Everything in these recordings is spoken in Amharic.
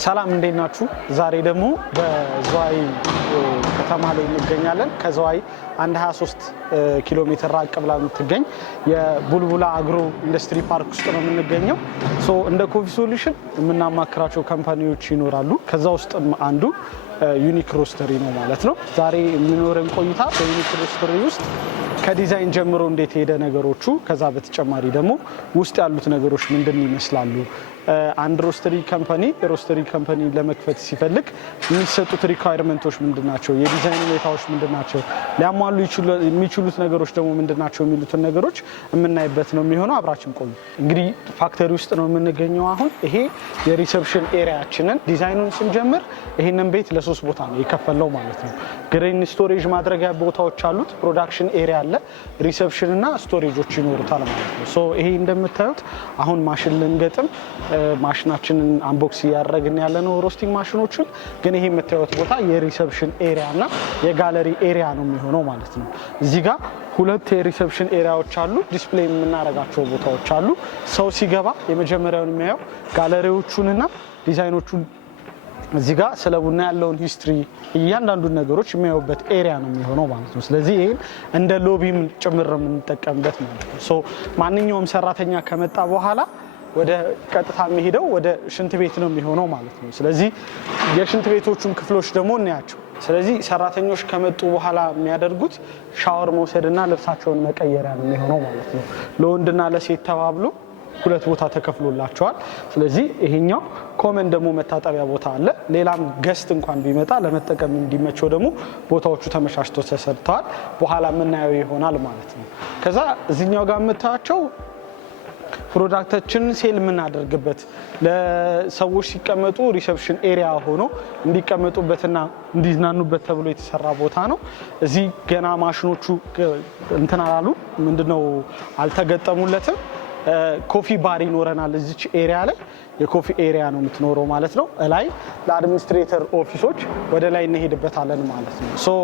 ሰላም እንዴት ናችሁ? ዛሬ ደግሞ በዝዋይ ከተማ ላይ እንገኛለን። ከዝዋይ 123 ኪሎ ሜትር ራቅ ብላ የምትገኝ የቡልቡላ አግሮ ኢንዱስትሪ ፓርክ ውስጥ ነው የምንገኘው። እንደ ኮፊ ሶሉሽን የምናማክራቸው ካምፓኒዎች ይኖራሉ። ከዛ ውስጥ አንዱ ዩኒክ ሮስተሪ ነው ማለት ነው። ዛሬ የሚኖረን ቆይታ በዩኒክ ሮስተሪ ውስጥ ከዲዛይን ጀምሮ እንዴት ሄደ ነገሮቹ፣ ከዛ በተጨማሪ ደግሞ ውስጥ ያሉት ነገሮች ምንድን ይመስላሉ፣ አንድ ሮስተሪ ካምፓኒ ለመክፈት ሲፈልግ የሚሰጡት ሪኳየርመንቶች ምንድናቸው፣ የዲዛይን ሁኔታዎች ምንድናቸው፣ ሊያሟሉ የሚችሉት ነገሮች ደግሞ ምንድናቸው የሚሉትን ነገሮች የምናይበት ነው የሚሆነው። አብራችን ቆዩ። እንግዲህ ፋክተሪ ውስጥ ነው የምንገኘው አሁን። ይሄ የሪሰፕሽን ኤሪያችንን ዲዛይኑን ስንጀምር ይህንን ቤት ለሶስት ቦታ ነው የከፈለው ማለት ነው። ግሬን ስቶሬጅ ማድረጊያ ቦታዎች አሉት፣ ፕሮዳክሽን ኤሪያ አለ፣ ሪሰፕሽን እና ስቶሬጆች ይኖሩታል ማለት ነው። ይሄ እንደምታዩት አሁን ማሽን ልንገጥም ማሽናችንን አንቦክስ እያደረግን ያለ ነው ሮስቲንግ ማሽኖችን። ግን ይሄ የምታዩት ቦታ የሪሰፕሽን ኤሪያ እና የጋለሪ ኤሪያ ነው የሚሆነው ማለት ነው። እዚህ ጋር ሁለት የሪሰፕሽን ኤሪያዎች አሉ፣ ዲስፕሌይ የምናደርጋቸው ቦታዎች አሉ። ሰው ሲገባ የመጀመሪያውን የሚያየው ጋለሪዎቹንና ዲዛይኖቹን እዚህ ጋር ስለ ቡና ያለውን ሂስትሪ እያንዳንዱን ነገሮች የሚያዩበት ኤሪያ ነው የሚሆነው ማለት ነው። ስለዚህ ይሄን እንደ ሎቢም ጭምር የምንጠቀምበት ማለት ነው። ማንኛውም ሰራተኛ ከመጣ በኋላ ወደ ቀጥታ የሚሄደው ወደ ሽንት ቤት ነው የሚሆነው ማለት ነው። ስለዚህ የሽንት ቤቶቹን ክፍሎች ደግሞ እናያቸው። ስለዚህ ሰራተኞች ከመጡ በኋላ የሚያደርጉት ሻወር መውሰድና ልብሳቸውን መቀየሪያ ነው የሚሆነው ማለት ነው። ለወንድና ለሴት ተባብሎ ሁለት ቦታ ተከፍሎላቸዋል። ስለዚህ ይሄኛው ኮመን ደግሞ መታጠቢያ ቦታ አለ። ሌላም ገስት እንኳን ቢመጣ ለመጠቀም እንዲመቸው ደግሞ ቦታዎቹ ተመቻችተው ተሰርተዋል። በኋላ የምናየው ይሆናል ማለት ነው። ከዛ እዚህኛው ጋር የምታያቸው ፕሮዳክታችንን ሴል የምናደርግበት ለሰዎች ሲቀመጡ ሪሰፕሽን ኤሪያ ሆኖ እንዲቀመጡበትና እንዲዝናኑበት ተብሎ የተሰራ ቦታ ነው። እዚህ ገና ማሽኖቹ እንትን አላሉ፣ ምንድነው አልተገጠሙለትም። ኮፊ ባር ይኖረናል እዚች ኤሪያ ላይ። የኮፊ ኤሪያ ነው የምትኖረው ማለት ነው። ላይ ለአድሚኒስትሬተር ኦፊሶች ወደ ላይ እንሄድበታለን ማለት ነው።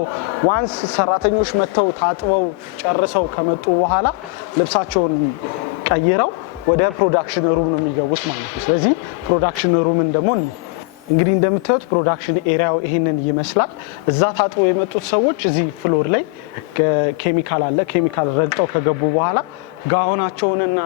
ዋንስ ሰራተኞች መጥተው ታጥበው ጨርሰው ከመጡ በኋላ ልብሳቸውን ቀይረው ወደ ፕሮዳክሽን ሩም ነው የሚገቡት ማለት ነው። ስለዚህ ፕሮዳክሽን ሩምን ደግሞ እንግዲህ እንደምታዩት ፕሮዳክሽን ኤሪያው ይሄንን ይመስላል። እዛ ታጥበው የመጡት ሰዎች እዚህ ፍሎር ላይ ኬሚካል አለ። ኬሚካል ረግጠው ከገቡ በኋላ ጋውናቸውንና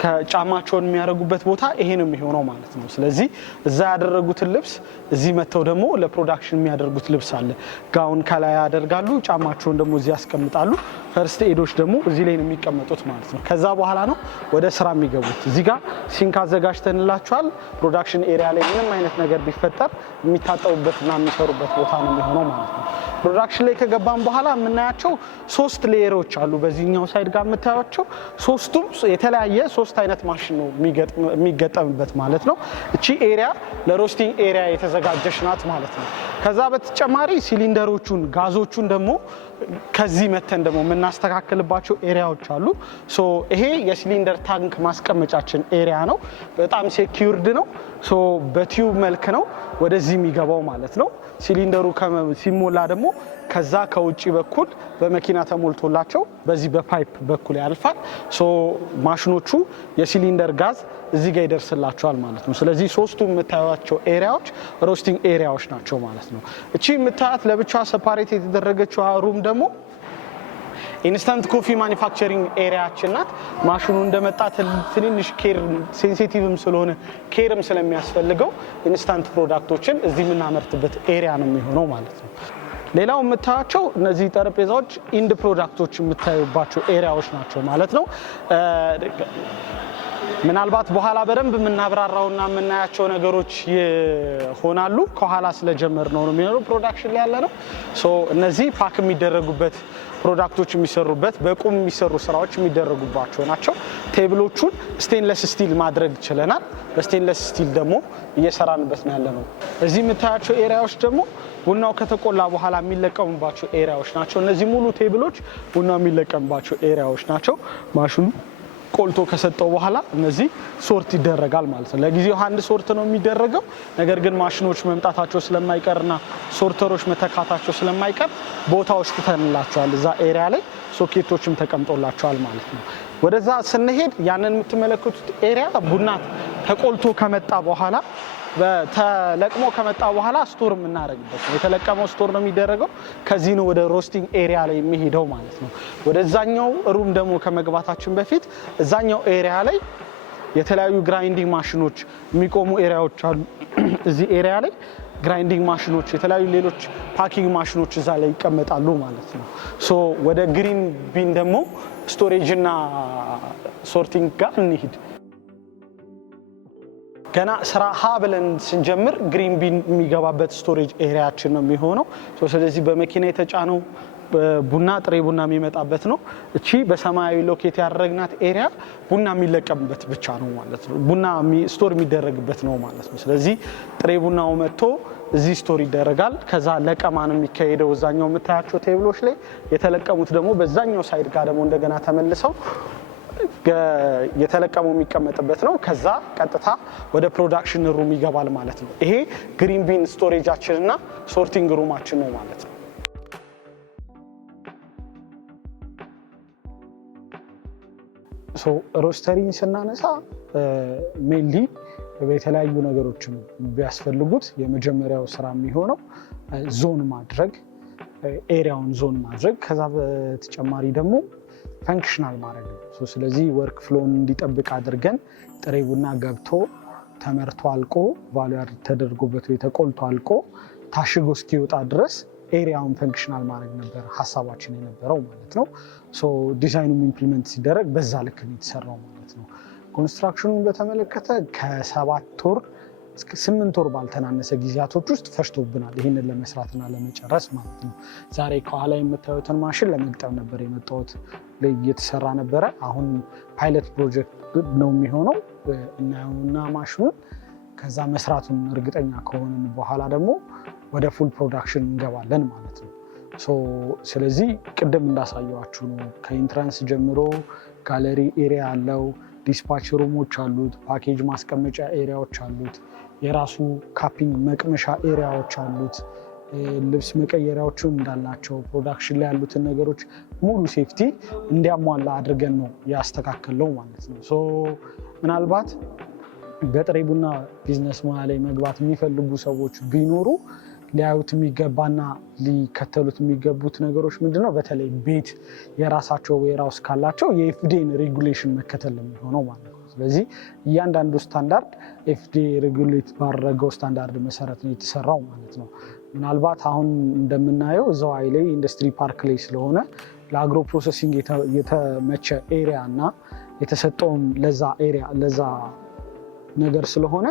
ከጫማቸውን የሚያደርጉበት ቦታ ይሄ ነው የሚሆነው ማለት ነው። ስለዚህ እዛ ያደረጉትን ልብስ እዚህ መተው ደግሞ ለፕሮዳክሽን የሚያደርጉት ልብስ አለ። ጋውን ከላይ ያደርጋሉ፣ ጫማቸውን ደግሞ እዚህ ያስቀምጣሉ። ፈርስት ኤዶች ደግሞ እዚህ ላይ ነው የሚቀመጡት ማለት ነው። ከዛ በኋላ ነው ወደ ስራ የሚገቡት። እዚህ ጋር ሲንክ አዘጋጅተንላቸዋል። ፕሮዳክሽን ኤሪያ ላይ ምንም አይነት ነገር ቢፈጠር የሚታጠቡበትና የሚሰሩበት ቦታ ነው የሚሆነው ማለት ነው። ፕሮዳክሽን ላይ ከገባን በኋላ የምናያቸው ሶስት ሌየሮች አሉ። በዚህኛው ሳይድ ጋር የምታያቸው ሶስቱም የተለያየ ሶስት አይነት ማሽን ነው የሚገጠምበት ማለት ነው። እቺ ኤሪያ ለሮስቲንግ ኤሪያ የተዘጋጀች ናት ማለት ነው። ከዛ በተጨማሪ ሲሊንደሮቹን ጋዞቹን ደግሞ ከዚህ መተን ደግሞ የምናስተካክልባቸው ኤሪያዎች አሉ። ይሄ የሲሊንደር ታንክ ማስቀመጫችን ኤሪያ ነው። በጣም ሴኪዩርድ ነው። በቲዩብ መልክ ነው ወደዚህ የሚገባው ማለት ነው። ሲሊንደሩ ሲሞላ ደግሞ ከዛ ከውጪ በኩል በመኪና ተሞልቶላቸው በዚህ በፓይፕ በኩል ያልፋል። ማሽኖቹ የሲሊንደር ጋዝ እዚህ ጋር ይደርስላቸዋል ማለት ነው። ስለዚህ ሶስቱ የምታዩቸው ኤሪያዎች ሮስቲንግ ኤሪያዎች ናቸው ማለት ነው። እቺ የምታያት ለብቻ ሰፓሬት የተደረገችው ሩም ደግሞ ኢንስታንት ኮፊ ማኒፋክቸሪንግ ኤሪያችን ናት። ማሽኑ እንደመጣ ትንንሽ ኬር ሴንሲቲቭም ስለሆነ ኬርም ስለሚያስፈልገው ኢንስታንት ፕሮዳክቶችን እዚህ የምናመርትበት ኤሪያ ነው የሚሆነው ማለት ነው። ሌላው የምታያቸው እነዚህ ጠረጴዛዎች ኢንድ ፕሮዳክቶች የምታዩባቸው ኤሪያዎች ናቸው ማለት ነው። ምናልባት በኋላ በደንብ የምናብራራውና የምናያቸው ነገሮች ይሆናሉ። ከኋላ ስለጀመር ነው የሚኖረው ፕሮዳክሽን ላይ ያለ ነው። እነዚህ ፓክ የሚደረጉበት ፕሮዳክቶች የሚሰሩበት በቁም የሚሰሩ ስራዎች የሚደረጉባቸው ናቸው። ቴብሎቹን ስቴንለስ ስቲል ማድረግ ችለናል። በስቴንለስ ስቲል ደግሞ እየሰራንበት ነው ያለ ነው። እዚህ የምታያቸው ኤሪያዎች ደግሞ ቡናው ከተቆላ በኋላ የሚለቀሙባቸው ኤሪያዎች ናቸው። እነዚህ ሙሉ ቴብሎች ቡናው የሚለቀምባቸው ኤሪያዎች ናቸው። ማሽኑ ቆልቶ ከሰጠው በኋላ እነዚህ ሶርት ይደረጋል ማለት ነው። ለጊዜው አንድ ሶርት ነው የሚደረገው። ነገር ግን ማሽኖች መምጣታቸው ስለማይቀርና ሶርተሮች መተካታቸው ስለማይቀር ቦታዎች ትተንላቸዋል። እዛ ኤሪያ ላይ ሶኬቶችም ተቀምጦላቸዋል ማለት ነው። ወደዛ ስንሄድ ያንን የምትመለከቱት ኤሪያ ቡና ተቆልቶ ከመጣ በኋላ ተለቅሞ ከመጣ በኋላ ስቶር የምናደርግበት ነው። የተለቀመው ስቶር ነው የሚደረገው። ከዚህ ነው ወደ ሮስቲንግ ኤሪያ ላይ የሚሄደው ማለት ነው። ወደዛኛው ሩም ደግሞ ከመግባታችን በፊት እዛኛው ኤሪያ ላይ የተለያዩ ግራይንዲንግ ማሽኖች የሚቆሙ ኤሪያዎች አሉ። እዚህ ኤሪያ ላይ ግራይንዲንግ ማሽኖች፣ የተለያዩ ሌሎች ፓኪንግ ማሽኖች እዛ ላይ ይቀመጣሉ ማለት ነው። ሶ ወደ ግሪን ቢን ደግሞ ስቶሬጅ እና ሶርቲንግ ጋር እንሂድ። ገና ስራ ሀ ብለን ስንጀምር ግሪን ቢን የሚገባበት ስቶሬጅ ኤሪያችን ነው የሚሆነው። ስለዚህ በመኪና የተጫነው ቡና ጥሬ ቡና የሚመጣበት ነው። እቺ በሰማያዊ ሎኬት ያደረግናት ኤሪያ ቡና የሚለቀምበት ብቻ ነው ማለት ነው። ቡና ስቶር የሚደረግበት ነው ማለት ነው። ስለዚህ ጥሬ ቡናው መጥቶ እዚህ ስቶር ይደረጋል። ከዛ ለቀማን የሚካሄደው እዛኛው የምታያቸው ቴብሎች ላይ፣ የተለቀሙት ደግሞ በዛኛው ሳይድ ጋር ደግሞ እንደገና ተመልሰው የተለቀመው የሚቀመጥበት ነው። ከዛ ቀጥታ ወደ ፕሮዳክሽን ሩም ይገባል ማለት ነው። ይሄ ግሪን ቢን ስቶሬጃችን እና ሶርቲንግ ሩማችን ነው ማለት ነው። ሮስተሪን ስናነሳ ሜንሊ የተለያዩ ነገሮችን ቢያስፈልጉት የመጀመሪያው ስራ የሚሆነው ዞን ማድረግ፣ ኤሪያውን ዞን ማድረግ፣ ከዛ በተጨማሪ ደግሞ ፈንክሽናል ማድረግ ነው። ስለዚህ ወርክ ፍሎውን እንዲጠብቅ አድርገን ጥሬ ቡና ገብቶ ተመርቶ አልቆ ቫሉያድ ተደርጎበት ወይ ተቆልቶ አልቆ ታሽጎ እስኪወጣ ድረስ ኤሪያውን ፈንክሽናል ማድረግ ነበር ሀሳባችን የነበረው ማለት ነው። ዲዛይኑም ኢምፕሊመንት ሲደረግ በዛ ልክ ነው የተሰራው ማለት ነው። ኮንስትራክሽኑን በተመለከተ ከ7 ወር እስከ 8 ወር ባልተናነሰ ጊዜያቶች ውስጥ ፈጅቶብናል ይህንን ለመስራትና ለመጨረስ ማለት ነው። ዛሬ ከኋላ የምታዩትን ማሽን ለመግጠም ነበር የመጣሁት፣ እየተሰራ ነበረ። አሁን ፓይለት ፕሮጀክት ነው የሚሆነው። እናየውና ማሽኑን ከዛ መስራቱን እርግጠኛ ከሆንን በኋላ ደግሞ ወደ ፉል ፕሮዳክሽን እንገባለን ማለት ነው። ስለዚህ ቅድም እንዳሳየዋችሁ ነው። ከኢንትራንስ ጀምሮ ጋለሪ ኤሪያ አለው፣ ዲስፓች ሩሞች አሉት፣ ፓኬጅ ማስቀመጫ ኤሪያዎች አሉት፣ የራሱ ካፒንግ መቅመሻ ኤሪያዎች አሉት፣ ልብስ መቀየሪያዎችን እንዳላቸው ፕሮዳክሽን ላይ ያሉትን ነገሮች ሙሉ ሴፍቲ እንዲያሟላ አድርገን ነው ያስተካከለው ማለት ነው። ምናልባት በጥሬ ቡና ቢዝነስ ሙያ ላይ መግባት የሚፈልጉ ሰዎች ቢኖሩ ሊያዩት የሚገባና ሊከተሉት የሚገቡት ነገሮች ምንድነው? በተለይ ቤት የራሳቸው ዌርሃውስ ካላቸው የኤፍዲኤን ሬጉሌሽን መከተል የሚሆነው ማለት ነው። ስለዚህ እያንዳንዱ ስታንዳርድ ኤፍዲኤ ሬጉሌት ባደረገው ስታንዳርድ መሰረት ነው የተሰራው ማለት ነው። ምናልባት አሁን እንደምናየው ዘዋይ ላይ ኢንዱስትሪ ፓርክ ላይ ስለሆነ ለአግሮ ፕሮሰሲንግ የተመቸ ኤሪያ እና የተሰጠውም ለዛ ኤሪያ ለዛ ነገር ስለሆነ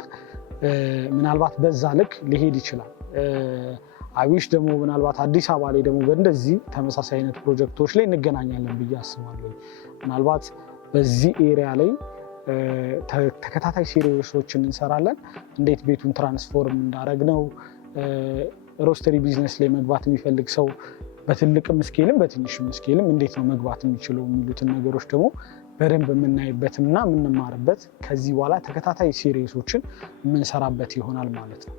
ምናልባት በዛ ልክ ሊሄድ ይችላል። አዊሽ ደግሞ ምናልባት አዲስ አበባ ላይ ደግሞ በእንደዚህ ተመሳሳይ አይነት ፕሮጀክቶች ላይ እንገናኛለን ብዬ አስባለሁ። ምናልባት በዚህ ኤሪያ ላይ ተከታታይ ሲሪሶችን እንሰራለን። እንዴት ቤቱን ትራንስፎርም እንዳደረግነው፣ ሮስተሪ ቢዝነስ ላይ መግባት የሚፈልግ ሰው በትልቅም ስኬልም በትንሽም ስኬልም እንዴት ነው መግባት የሚችለው የሚሉትን ነገሮች ደግሞ በደንብ የምናይበትና የምንማርበት ከዚህ በኋላ ተከታታይ ሲሪሶችን የምንሰራበት ይሆናል ማለት ነው።